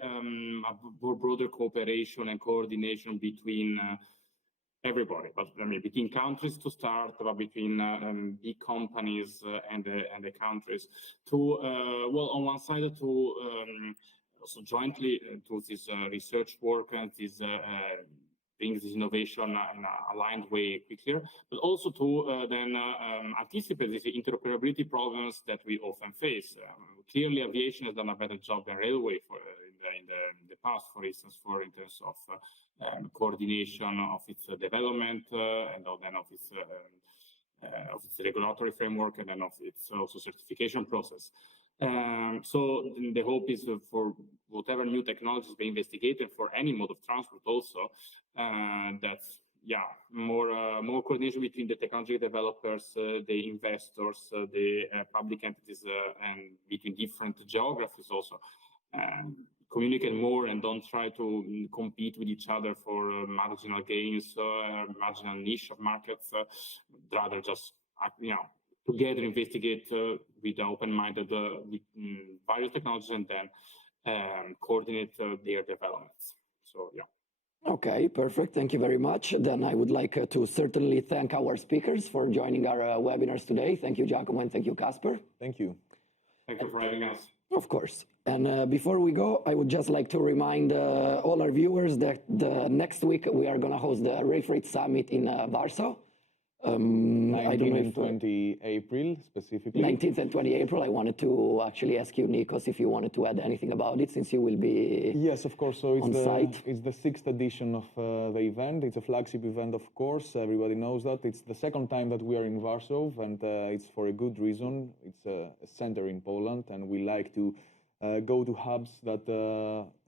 more broader cooperation and coordination between everybody, but I mean between countries to start, but between big companies and the countries to well, on one side to also jointly do this research work and this bring this innovation in an aligned way quicker, but also to then anticipate these interoperability problems that we often face. Clearly, aviation has done a better job than railway in the past, for instance, in terms of coordination of its development and then of its regulatory framework and then of its also certification process. So the hope is for whatever new technologies being investigated for any mode of transport also, that's more coordination between the technology developers, the investors, the public entities, and between different geographies also. Communicate more and don't try to compete with each other for marginal gains, marginal niche of markets. Rather just together investigate with open-minded with various technologies and then coordinate their developments. So yeah. Okay, perfect. Thank you very much. Then I would like to certainly thank our speakers for joining our webinars today. Thank you, Giacomo, and thank you, Kacper. Thank you. Thank you for having us. Of course. And before we go, I would just like to remind all our viewers that next week we are going to host the RailFreight Summit in Warsaw. 19th and 20 April, specifically. 19th and 20 April. I wanted to actually ask you, Nikos, if you wanted to add anything about it, since you will be Yes, of course. So it's the 6th edition of the event. It's a flagship event, of course. Everybody knows that. It's the second time that we are in Warsaw, and it's for a good reason. It's a center in Poland, and we like to go to hubs that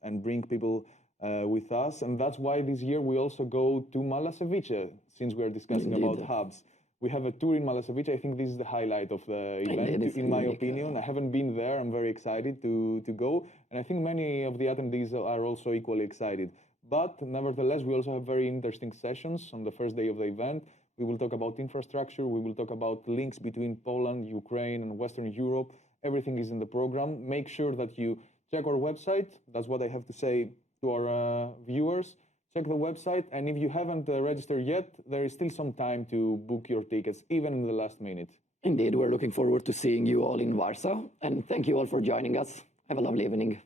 and bring people with us, and that's why this year we also go to Malasevice, since we are discussing about hubs. We have a tour in Malasevice. I think this is the highlight of the event, in my opinion. I haven't been there. I'm very excited to go, and I think many of the attendees are also equally excited. But nevertheless, we also have very interesting sessions on the first day of the event. We will talk about infrastructure. We will talk about links between Poland, Ukraine, and Western Europe. Everything is in the program. Make sure that you check our website. That's what I have to say to our viewers. Check the website, and if you haven't registered yet, there is still some time to book your tickets, even in the last minute. Indeed, we're looking forward to seeing you all in Warsaw, and thank you all for joining us. Have a lovely evening.